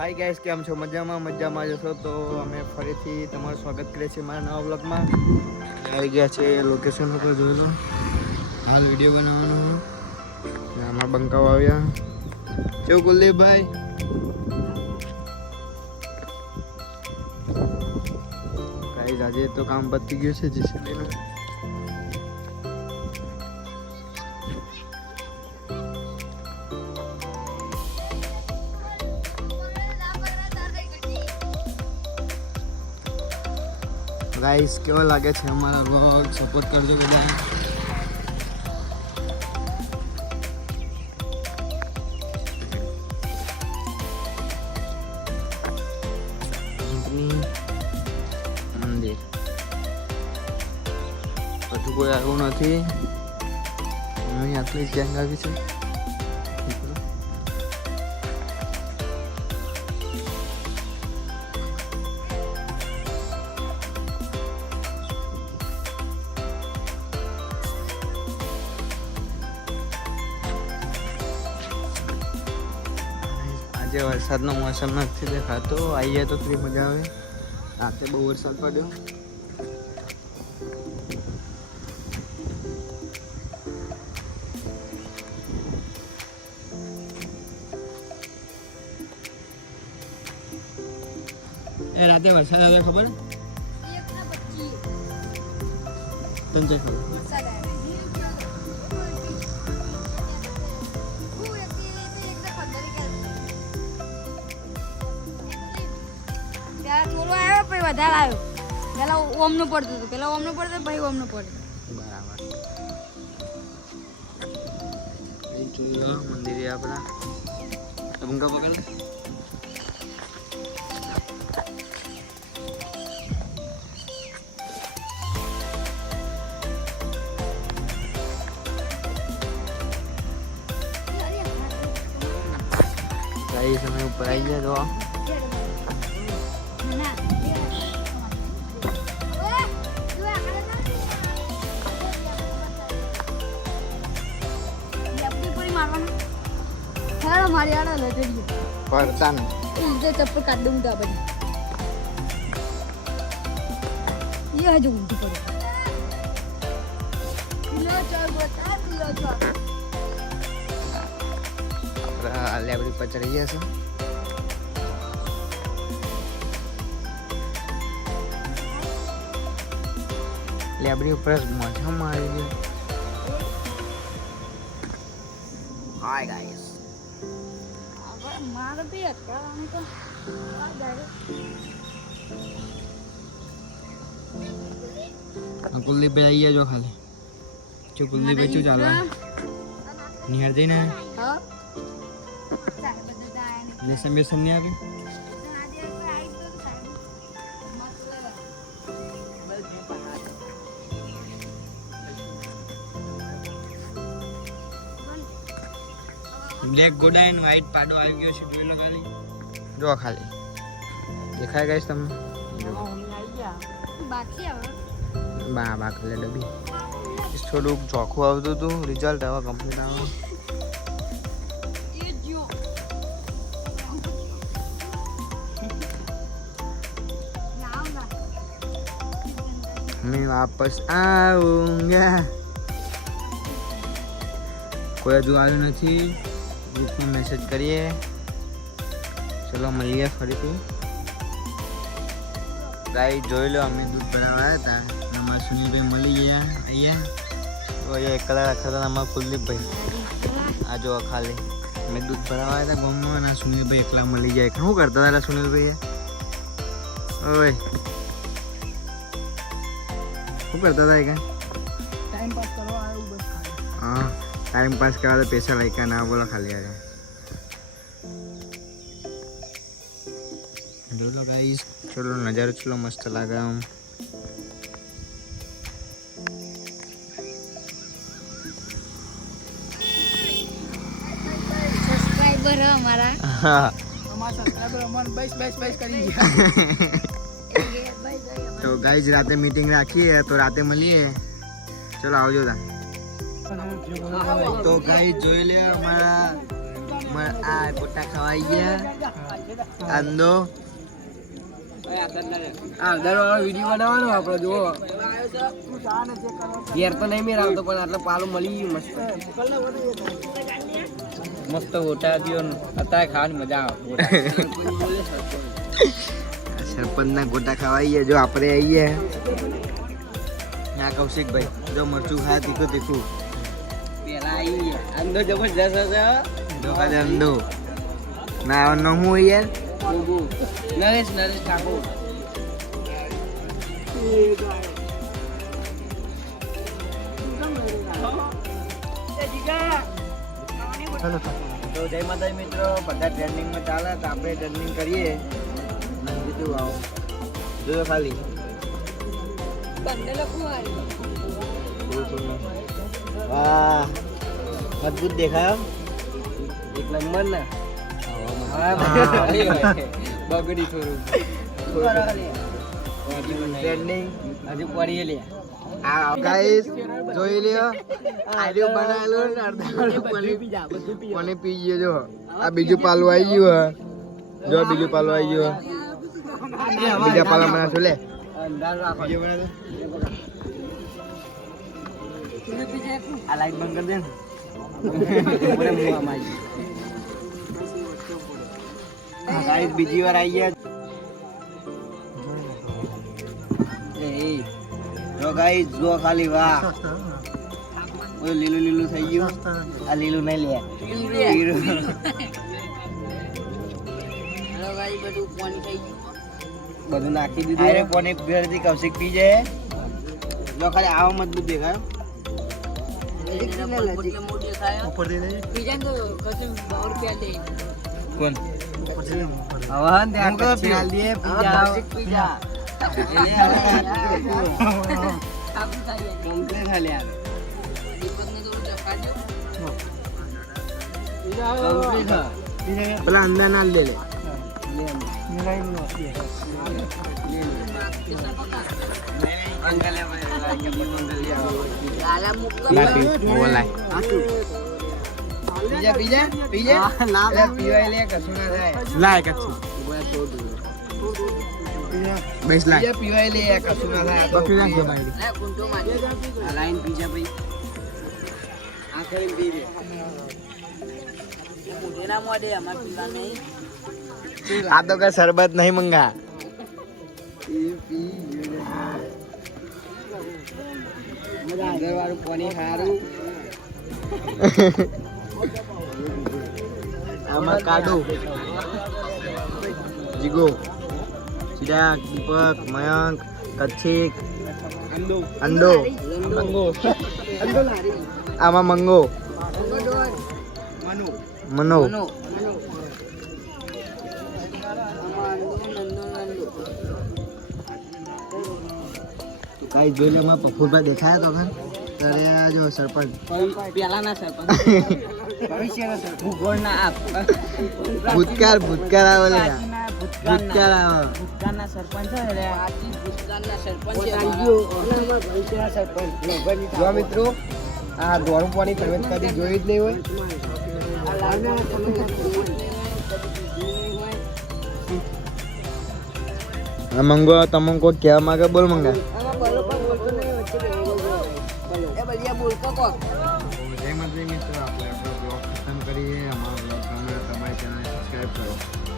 Hi guys, કેમ છો? મજામાં જશો તો અમે ફરીથી તમારું સ્વાગત કરીએ છીએ મારા નવા બ્લોગમાં. આવી ગયા છે લોકેશન ઉપર, જોઈ લો. હાલ વિડીયો બનાવવાનો આમાં બંકાઓ આવ્યા. કેવું કુલદીપભાઈ? ગાઈસ આજે તો કામ પતી ગયું છે જીસીબીનું. ગાઈસ કેવો લાગે છે અમારા વ્લોગ? સપોર્ટ કરજો બધા. મંદિર હજુ કોઈ આવ્યું નથી. અહીં આટલી ગેંગ આવી છે. આજે વરસાદનો મોસમ નથી દેખાતો. આવીએ તો થોડી મજા આવે. રાતે બહુ વરસાદ પડ્યો. એ રાતે વરસાદ આવે ખબર? તને ખબર? થોડો આવ્યો પછી વધારે આવ્યો. પેલા ઓમનું પડતું હતું, પેલા ઓમનું પડતું પછી ઓમનું પડતું. બરાબર. જોઈ મંદિરે આપણા બંકા પકડ. ગાઈસ અમે ઉપર આવી ગયા તો મારી આડા લગડી પડતા ને ચપ્પલ કાઢ દઉં તો બધી એ હજુ ઊંધું પડે. લેબડી પર ચડી ગયા છે. લેબડી ઉપર મજા મારી છે. હાય ગાઈસ, મારે બી અત્યારે તો કુલદીપભાઈ આવી ગયા જો ખાલી. જો કુલદીપભાઈ શું ચાલે? નિહાળ જઈને લેસન બેસન નહીં આવી. બ્લેક ગોડા એન્ડ વ્હાઈટ પાડો આવી ગયો છે. જોઈ લો ખાલી, જો ખાલી દેખાય ગાઈસ તમને? બાકી આવે બા ખાલી ડબ્બી થોડુંક ચોખ્ખું આવતું હતું. રિઝલ્ટ હવે કમ્પ્લીટ આવે. मैं वापस आऊंगा. કોઈ હજુ આવ્યું નથી. ગ્રુપમાં મેસેજ કરીએ. ચલો મળીએ ફરીથી. ગાઈ જોઈ લો, અમે દૂધ ભરાવા આવ્યા હતા. અમારા સુનિલભાઈ મળી ગયા અહીંયા. તો અહીંયા એકલા રાખતા હતા અમારા કુલદીપભાઈ. આ જો ખાલી અમે દૂધ ભરાવા આવ્યા હતા ગામમાં અને સુનિલભાઈ એકલા મળી ગયા. શું કરતા હતા સુનિલભાઈએ? ઓય શું કરતા હતા? ટાઈમ પાસ કરવા આવ્યો બસ. હા, ટાઈમ પાસ કરવા તો પૈસા લાગ્યા ના બોલો ખાલી. આજે જોલો ગાઈસ, ચલો નજારો ચલો મસ્ત લાગે આમ. સબસ્ક્રાઇબર અમારા સબસ્ક્રાઇબર અમાર બસ કરી ગયા. તો ગાઈસ રાતે મીટિંગ રાખીએ તો રાતે મળીએ. ચલો આવજો તા. તો ગાઈસ જોઈ લે અમારા આ ગોટા ખવાઈ ગયા. અંદો આ દરવાળો વિડીયો બનાવવાનો આપણો જુઓ ઘેર તો નહીં મેળ આવતો પણ આટલો પાલું મળી ગયું મસ્ત મસ્ત ગોટા દિયો અત્યારે ખાવાની મજા આવે સરપંચના ગોટા ખવાઈએ જો આપણે આવીએ હા કૌશિકભાઈ જો મરચું ખાય તીખું તીખું પેલા આવી અંદર જબરજસ્ત હશે જો ખાલી અંદો ના નો હું યાર નરેશ ઠાકોર તો જય માતાજી મિત્રો બધા ટ્રેન્ડિંગમાં ચાલે તો આપણે ટ્રેન્ડિંગ કરીએ કીધું આવો જોયો ખાલી વાહ મજબૂત દેખાયો એક નંબર ને બગડી થોડું ટ્રેન્ડિંગ હજુ પડીએ લે આ ગાઈસ જોઈ લ્યો આર્યો બનાવેલો ને અડધા કોને પી ગયો જો આ બીજું પાલું આવી ગયું જો બીજું પાલું આવી ગયું બીજા પાલા બનાવશું લે આ લાઈટ બંધ કરી દે ને ગાઈસ બીજી વાર આવી ગયા જો ગાઈસ જો ખાલી વાહ ઓય લીલું લીલું થઈ ગયું આ લીલું નહીં લે બધું નાખી દીધું અરે કોને બેરથી કૌશિક પી જાય જો ખાલી આવો મજબૂત દેખાયો કોણ હવા ને ત્યાં કચ્છી હાલ દે પીજા કમ્પ્લેટ હાલે યાર પેલા અંદર ના લે લે પીવાય લે કશું ના થાય લાય કચ્છી બસ લાય પીવાય લે કશું ના થાય બકરી નાખજો બાયડી આ લાઈન પીજા ભાઈ આ કરીને પી દે આ તો કઈ શરબત નહીં મંગા અંદર વાળું પાણી સારું આમાં કાઢું જીગો ચિરાગ દીપક મયંક કચ્છિક અંડો આમાં મંગો મનો કઈ જોઈ લે પફુરભાઈ દેખાયા તો ખર ત્યારે આ જો સરપંચ પેલાના સરપંચ ભવિષ્યના સરપંચ ભૂગોળના આપ ભૂતકાળ આવે લે ભૂતકાળ આવે ભૂતકાળના સરપંચ છે એટલે આજી ભૂતકાળના સરપંચ છે ભવિષ્યના સરપંચ જો મિત્રો આ દોરું પાણી તમે કદી જોયું જ નહીં હોય આ લાવના મંગો તમે કોઈ કહેવા માંગે બોલ મંગા જય માતાજી મિત્રો આપણે આપણો બ્લોગ ખતમ કરીએ અમારો બ્લોગ ગમે તમારી ચેનલ સબસ્ક્રાઈબ કરો